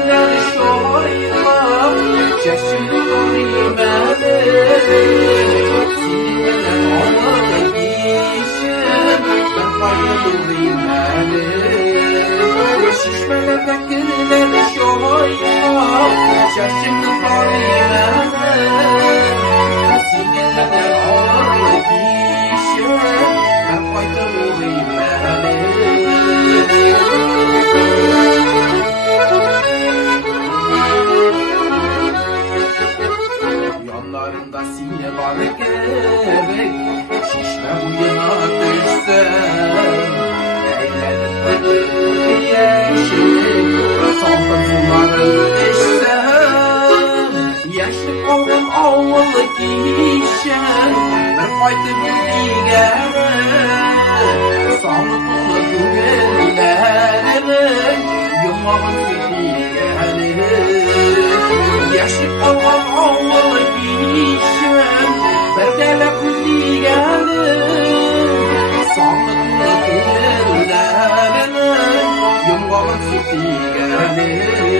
geldiler şoyla Şaşırdı görmedi Sinirler olmadı gişim Ben faydalı bilmedi Şişmeler geldiler şoyla Şaşırdı görmedi Sinirler olmadı gişim Ben faydalı bilmedi Yanlarında sine var gerek Şişme uyuna düşsem Eğlenip yeşil Saldıcıları düşsem Yaşlı kaldım avlı giyişem Ben fayda bilgere Sağlıklı güvenlerimin Yumağın bilgere Yaşlı kaldım avlı giyişem Berdelep bilgerim Sağlıklı güvenlerimin Yumağın bilgere